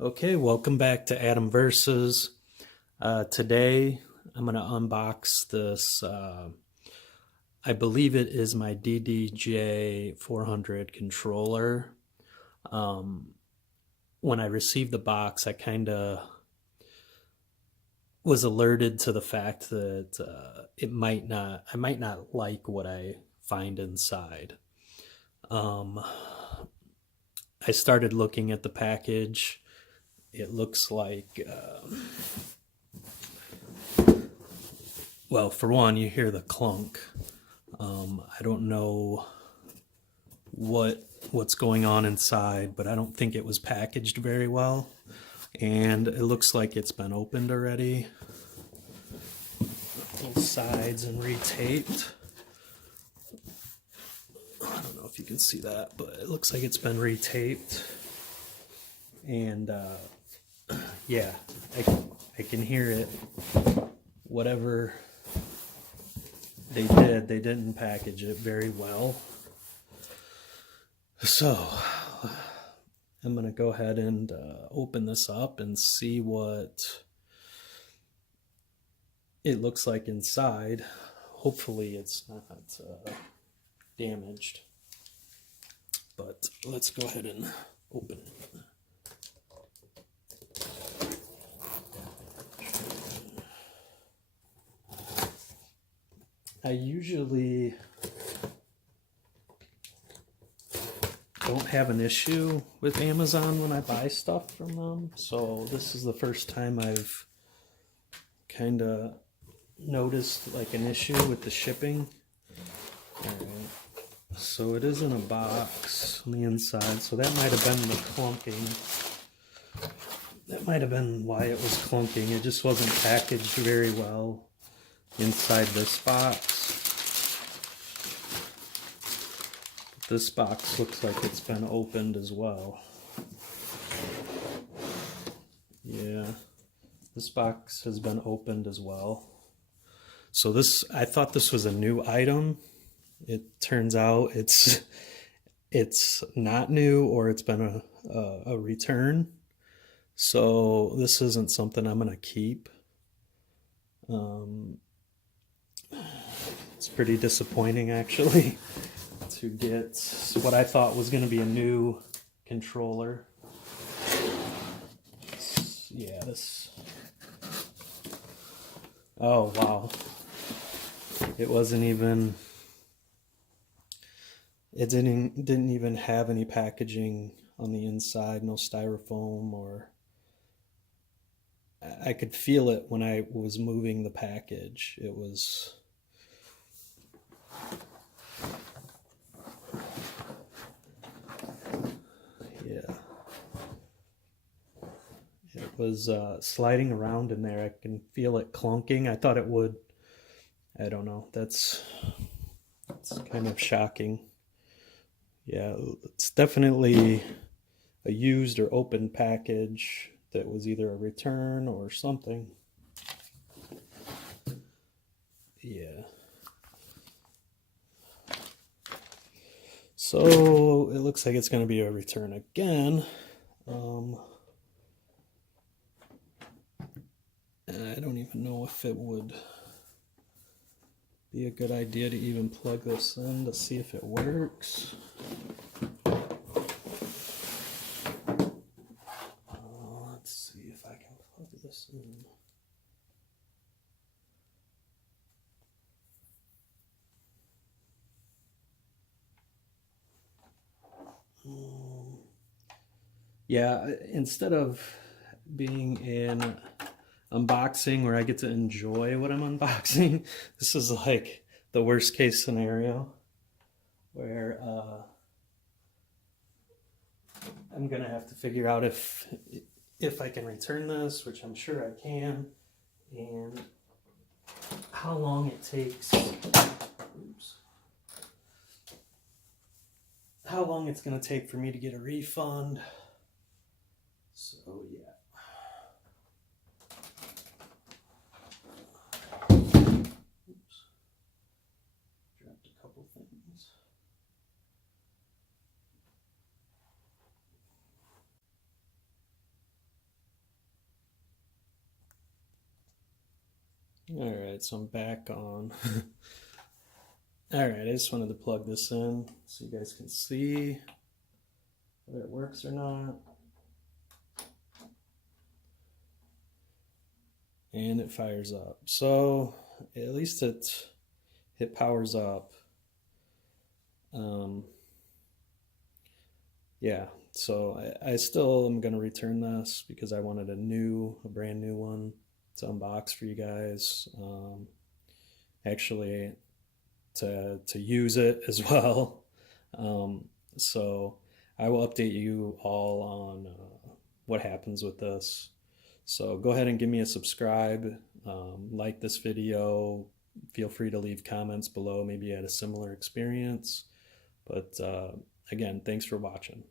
Okay, welcome back to Adam Versus. Today I'm going to unbox this. I believe it is my DDJ-400 controller. When I received the box, I kind of was alerted to the fact that I might not like what I find inside. Um, I started looking at the package. It looks like well, for one, you hear the clunk. I don't know what's going on inside, but I don't think it was packaged very well. And it looks like it's been opened already. Both sides and retaped. I don't know if you can see that, but it looks like it's been retaped. And yeah, I can hear it. Whatever they did, they didn't package it very well. So I'm going to go ahead and open this up and see what it looks like inside. Hopefully it's not damaged, but let's go ahead and open it. I usually don't have an issue with Amazon when I buy stuff from them, so this is the first time I've kind of noticed like an issue with the shipping. Alright, so it is in a box on the inside, so that might have been the clunking. That might have been why it was clunking. It just wasn't packaged very well inside this box. This box looks like it's been opened as well. Yeah, this box has been opened as well. So I thought this was a new item. It turns out it's not new, or it's been a return. So this isn't something I'm gonna keep. It's pretty disappointing actually to get what I thought was going to be a new controller. Yeah, this. Oh wow! It wasn't even. It didn't even have any packaging on the inside. No styrofoam, or. I could feel it when I was moving the package. It was. Yeah. It was sliding around in there. I can feel it clunking. I thought it would. I don't know. That's kind of shocking. Yeah, it's definitely a used or open package that was either a return or something. Yeah. So it looks like it's going to be a return again. I don't even know if it would be a good idea to even plug this in to see if it works. Let's see if I can plug this in. Yeah, instead of being in unboxing where I get to enjoy what I'm unboxing, this is like the worst case scenario where I'm gonna have to figure out if I can return this, which I'm sure I can, and how long it takes. Oops. How long it's gonna take for me to get a refund. So yeah. Oops. Dropped a couple things. Alright, so I'm back on. Alright, I just wanted to plug this in so you guys can see whether it works or not. And it fires up. So at least it powers up. Yeah, so I still am gonna return this because I wanted a brand new one to unbox for you guys. Actually, to use it as well. So I will update you all on what happens with this. So go ahead and give me a subscribe, like this video. Feel free to leave comments below. Maybe you had a similar experience. But again, thanks for watching.